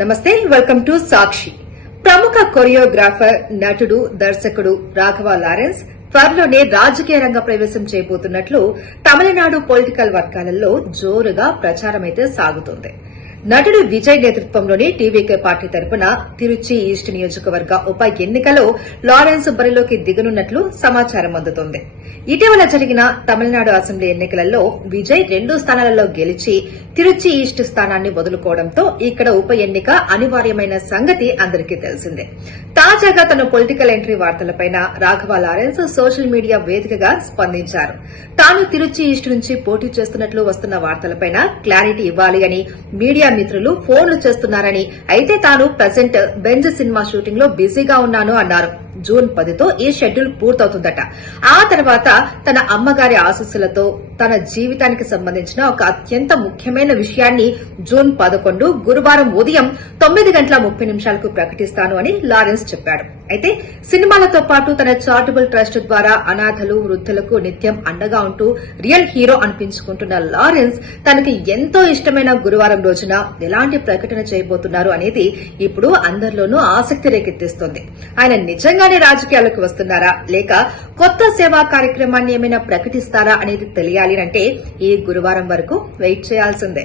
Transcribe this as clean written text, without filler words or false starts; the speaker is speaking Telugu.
నమస్తే, వెల్కమ్ టు సాక్షి. ప్రముఖ కొరియోగ్రాఫర్, నటుడు, దర్శకుడు రాఘవ లారెన్స్ త్వరలోనే రాజకీయ రంగ ప్రవేశం చేయబోతున్నట్లు తమిళనాడు పొలిటికల్ వర్గాలలో జోరుగా ప్రచారమైతే సాగుతోంది. నటుడు విజయ్ నేతృత్వంలోని టీవీకే పార్టీ తరపున తిరుచి ఈస్ట్ నియోజకవర్గ ఉప ఎన్నికలో లారెన్స్ బరిలోకి దిగనున్నట్లు సమాచారం అందుతోంది. ఇటీవల జరిగిన తమిళనాడు అసెంబ్లీ ఎన్నికలలో విజయ్ 2 స్థానాలలో గెలిచి తిరుచి ఈస్ట్ స్థానాన్ని వదులుకోవడంతో ఇక్కడ ఉప ఎన్నిక అనివార్యమైన సంగతి అందరికీ తెలిసిందే. తాజాగా తన పొలిటికల్ ఎంట్రీ వార్తలపై రాఘవ లారెన్స్ సోషల్ మీడియా వేదికగా స్పందించారు. తాను తిరుచి ఈస్ట్ నుంచి పోటీ చేస్తున్నట్లు వస్తున్న వార్తలపై క్లారిటీ ఇవ్వాలి అని మీడియా మిత్రులు ఫోన్లు చేస్తున్నారని, అయితే తాను ప్రజెంట్ బెంజ్ సినిమా షూటింగ్ లో బిజీగా ఉన్నాను అన్నారు. జూన్ 10తో ఈ షెడ్యూల్ పూర్తవుతుందట. ఆ తర్వాత తన అమ్మగారి ఆశీస్సులతో తన జీవితానికి సంబంధించిన ఒక అత్యంత ముఖ్యమైన విషయాన్ని జూన్ 11 గురువారం ఉదయం 9:30 ప్రకటిస్తాను అని లారెన్స్ చెప్పాడు. అయితే సినిమాలతో పాటు తన చారిటబుల్ ట్రస్ట్ ద్వారా అనాథలు, వృద్ధులకు నిత్యం అండగా ఉంటూ రియల్ హీరో అనిపించుకుంటున్న లారెన్స్ తనకి ఎంతో ఇష్టమైన గురువారం రోజున ఎలాంటి ప్రకటన చేయబోతున్నారు అనేది ఇప్పుడు అందరిలోనూ ఆసక్తి రేకెత్తిస్తోంది. ఆయన నిజంగానే రాజకీయాలకు వస్తున్నారా, లేక కొత్త సేవా కార్యక్రమాన్ని ఏమైనా ప్రకటిస్తారా అనేది తెలియాలి అంటే ఈ గురువారం వరకు వెయిట్ చేయాల్సిందే.